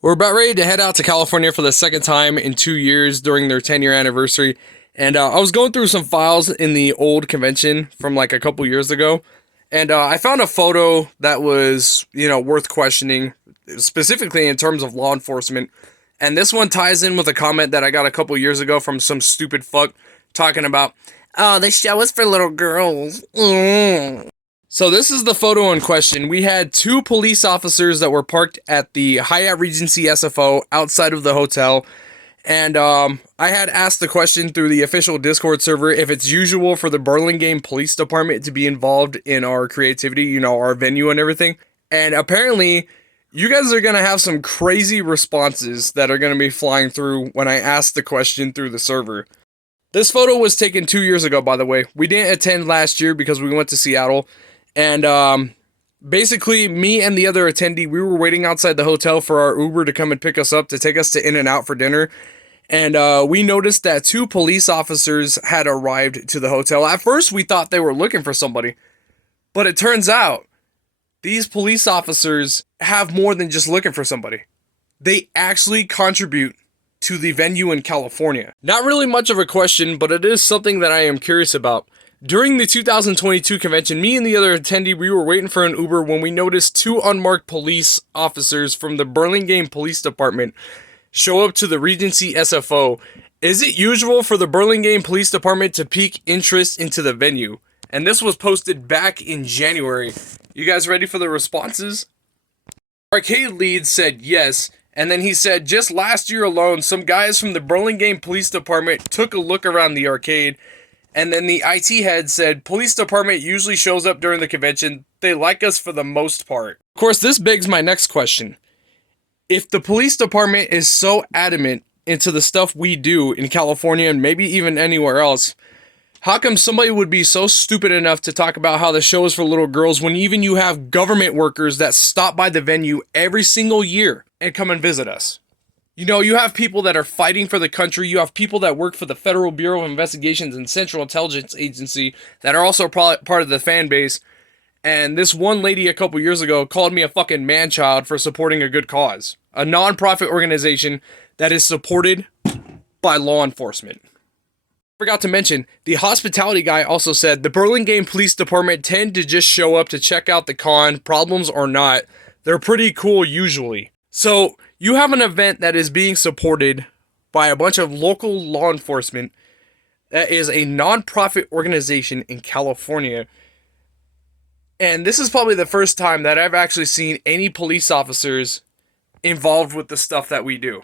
We're about ready to head out to California for the second time in 2 years during their 10-year anniversary. And I was going through some files in the old convention from like a couple years ago. And I found a photo that was, worth questioning, specifically in terms of law enforcement. And this one ties in with a comment that I got a couple years ago from some stupid fuck talking about, oh, this show is for little girls. So this is the photo in question. We had two police officers that were parked at the Hyatt Regency SFO outside of the hotel. And I had asked the question through the official Discord server if it's usual for the Burlingame Police Department to be involved in our creativity, our venue and everything. And apparently, you guys are going to have some crazy responses that are going to be flying through when I ask the question through the server. This photo was taken 2 years ago, by the way. We didn't attend last year because we went to Seattle. And basically, me and the other attendee, we were waiting outside the hotel for our Uber to come and pick us up to take us to In-N-Out for dinner. And we noticed that two police officers had arrived to the hotel. At first, we thought they were looking for somebody. But it turns out, these police officers have more than just looking for somebody. They actually contribute to the venue in California. Not really much of a question, but it is something that I am curious about. During the 2022 convention, me and the other attendee, we were waiting for an Uber when we noticed two unmarked police officers from the Burlingame Police Department show up to the Regency SFO. Is it usual for the Burlingame Police Department to pique interest into the venue? And this was posted back in January. You guys ready for the responses? Arcade lead said yes, and then he said just last year alone, some guys from the Burlingame Police Department took a look around the arcade. And then the IT head said, police department usually shows up during the convention. They like us for the most part. Of course, this begs my next question. If the police department is so adamant into the stuff we do in California and maybe even anywhere else, how come somebody would be so stupid enough to talk about how the show is for little girls when even you have government workers that stop by the venue every single year and come and visit us? You have people that are fighting for the country. You have people that work for the Federal Bureau of Investigations and Central Intelligence Agency that are also part of the fan base. And this one lady a couple years ago called me a fucking man-child for supporting a good cause. A non-profit organization that is supported by law enforcement. Forgot to mention, the hospitality guy also said the Burlingame Police Department tend to just show up to check out the con, problems or not. They're pretty cool usually. So, you have an event that is being supported by a bunch of local law enforcement that is a non-profit organization in California. And this is probably the first time that I've actually seen any police officers involved with the stuff that we do.